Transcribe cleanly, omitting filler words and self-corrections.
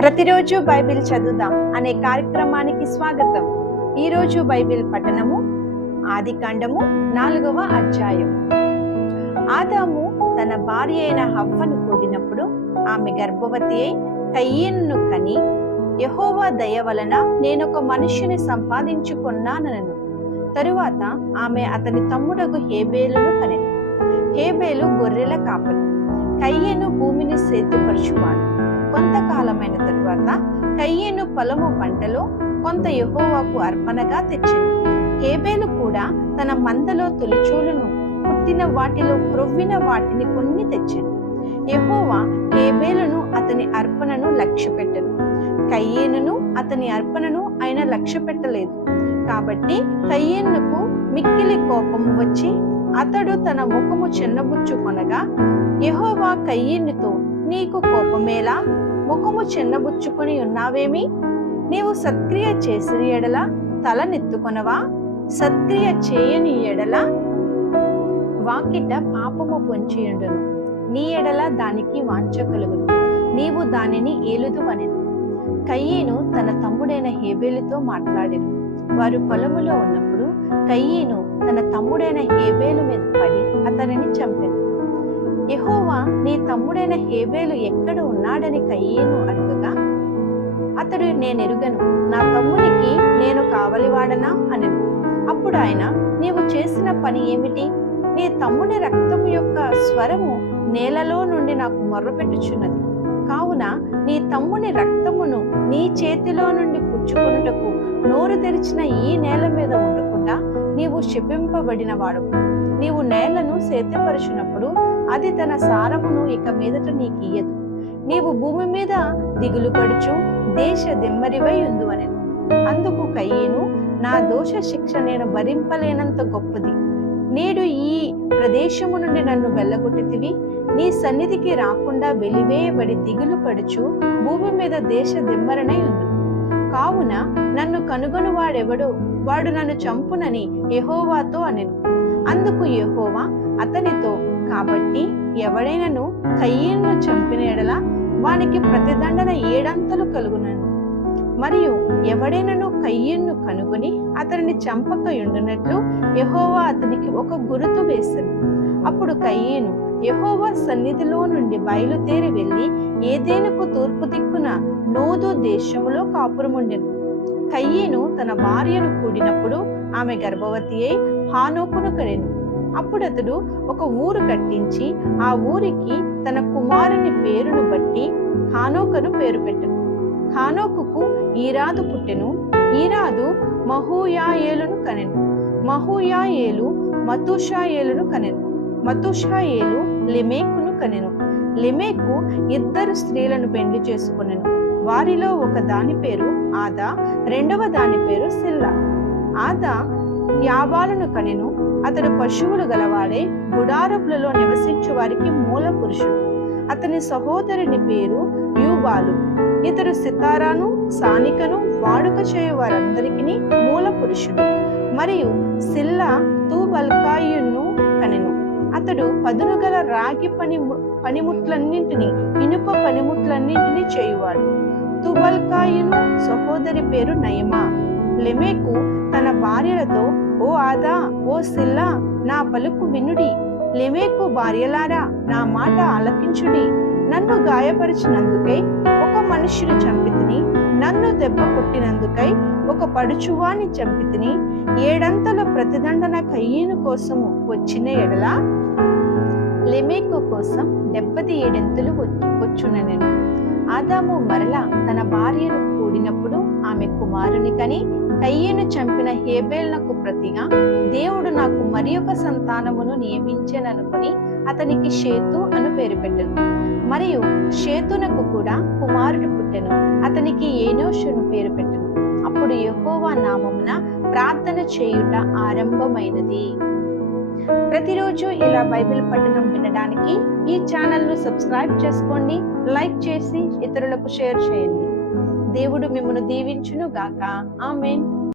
ప్రతిరోజు బైబిల్ చదువుదాం అనే కార్యక్రమానికి స్వాగతం. ఈరోజు బైబిల్ పఠనము ఆదికాండము 4వ అధ్యాయం. ఆదాము తన భార్య అయిన హవ్వను కూడినప్పుడు ఆమె గర్భవతి అయి కయీనును కని, యెహోవా దయ వలన నేనొక మనుష్యుని సంపాదించుకున్నానను. తరువాత ఆమె అతని తమ్ముడగు హేబేలును కనెను. హేబేలు గొర్రెల కాపరి, కయీను భూమిని సేద్యపరచువాడు. కొంతకాలమైన తరువాత కయీను పొలము పంటలో కొంత యెహోవాకు అర్పణగా తెచ్చెను. హేబేలు కూడా తన మందలో తొలిచూలును, పుట్టిన వాటిలో క్రొవ్విన వాటిని కొన్ని తెచ్చెను. యెహోవా హేబేలును అతని అర్పణను లక్ష్యపెట్టెను. కయీనును అతని అర్పణను ఆయన లక్ష్యపెట్టలేదు. కాబట్టి కయీనుకు మిక్కిలి కోపము వచ్చి అతడు తన ముఖము చిన్నబుచ్చుకొనగా, యెహోవా కయీనుతో, నీకు కోపమేలా? ముఖము చిన్నబుచ్చుకొని ఉన్నావేమి? నీవు సత్క్రియ చేసిన ఎడల తలనెత్తుకొనవా? సత్క్రియ చేయని ఎడల వాకిట పాపము పొంచియుండును. నీ ఎడల దానికి వాంఛ కలుగును, నీవు దానిని ఏలుదువనెను. కయీను తన తమ్ముడైన హేబేలుతో మాట్లాడెను. వారు పొలములో ఉన్నప్పుడు కయీను తన తమ్ముడైన హేబేలు మీద పడి అతనిని చంపెను. యెహోవా, నీ తమ్ముడైన హేబేలు ఎక్కడ ఉన్నాడని కయీను అడుగగా, అతడు, నేనెరుగను, నా తమ్మునికి నేను కావలివాడనా అనెను. అప్పుడు ఆయన, నీవు చేసిన పని ఏమిటి? నీ తమ్ముని రక్తము యొక్క స్వరము నేలలో నుండి నాకు మొర్రపెట్టుచున్నది. కావున నీ తమ్ముని రక్తమును నీ చేతిలో నుండి పుచ్చుకొనుటకు నోరు తెరిచిన ఈ నేల మీద ఉండకుండా నీవు శపింపబడిన వాడు. నీవు నేలను సేద్యపరచునప్పుడు అది తన సారమును ఇక మీదట నీకియ్యదు. నీవు భూమి మీద దిగులు పడుచు దేశ దిమ్మరివై ఉందువనెను. అందుకు కయీను, నా దోష శిక్ష నేను భరింపలేనంత గొప్పది. నేడు ఈ ప్రదేశము నుండి నన్ను వెళ్ళగొట్టితివి. నీ సన్నిధికి రాకుండా వెలివేయబడి దిగులు పడుచు భూమి మీద దేశ దిమ్మరనై ఉంది. కావున నన్ను కనుగొను వాడెవడో వాడు నన్ను చంపునని యెహోవాతో అనెను. అందుకు యెహోవా అతనితో, కాబట్టి ఎవడైనను కయీనును చంపిన ఎడల వానికి ప్రతిదండన 7 అంతలు కలుగునను. మరియు ఎవడైనను కయీనును కనుగొని అతనిని చంపకయుండునట్లు యెహోవా అతనికి ఒక గురుతు వేసెను. అప్పుడు కయీను యెహోవా సన్నిధిలో నుండి బయలుదేరి వెళ్లి ఏదెనుకు తూర్పు దిక్కున నోదు దేశములో కాపురముండెను. కయీను తన భార్యను కూడినప్పుడు ఆమె గర్భవతి అయి హానోకును కనెను. అప్పుడు అతడు ఒక ఊరు కట్టించి ఆ ఊరికి తన కుమారుని పేరును బట్టి హానోకను పేరు పెట్టెను. హానోకుకు ఈరాదు పుట్టెను. ఈరాదు మహూయాయేలును కనెను. మహూయాయేలు మతూషాయేలును కనెను. మతూషాయేలు లెమెకును కనెను. లెమెకు 2 స్త్రీలను పెండ్లి చేసుకొనెను. వారిలో ఒక దాని పేరు ఆదా, రెండవ దాని పేరు సిల్లా. ఆదా యాబాలును కనెను. అతడు పశువులు గలవాడే గుడారములలో నివసించు వారికి మూల పురుషుడు. అతని సహోదరుని పేరు యూబాలు. ఇతడు సితారాను సానికను వాడుక చేయు వారందరికీ మూల పురుషుడు. మరియు సిల్లా తూబల్కాయును కనెను. అతడు పదును గల రాగి పనిముట్లన్నింటినీ ఇనుప పనిముట్లన్నింటినీ చేయువాడు. తుబల్కాయును సహోదరి పేరు నయమా. లెమెకు తన భార్యలతో, ఓ ఆదా, ఓ సిల్లా, నా పలుకు వినుడి. లెమెకు భార్యలారా, నా మాట ఆలకించుడి. నన్ను గాయపరిచినందుకై ఒక మనుష్యుని చంపితిని. నన్ను దెబ్బ కొట్టినందుకై ఒక పడుచువాని చంపితిని. 7 అంతల ప్రతిదండన కయీను కోసము వచ్చిన ఎడల లెమెకు కోసం 77 అంతలు వచ్చుననెను. ఆదాము మరలా తన భార్యను కూడినప్పుడు ఆమె కుమారుని కని, కయీను చంపిన హేబేలునకు ప్రతిగా దేవుడు నాకు మరి ఒక సంతానమును నియమించెననుకొని అతనికి షేతు అను పేరు పెట్టెను. మరియు షేతునకు కూడా కుమారుడు పుట్టెను. అతనికి ఏనోషును పేరు పెట్టెను. అప్పుడు యెహోవా నామమున ప్రార్థన చేయుట ఆరంభమైనది. ప్రతిరోజు ఇలా బైబిల్ పఠనం వినడానికి ఈ ఛానల్ను సబ్స్క్రైబ్ చేసుకోండి. లైక్ చేసి ఇతరులకు షేర్ చేయండి. దేవుడు మిమ్మల్ని దీవించును గాక. ఆమేన్.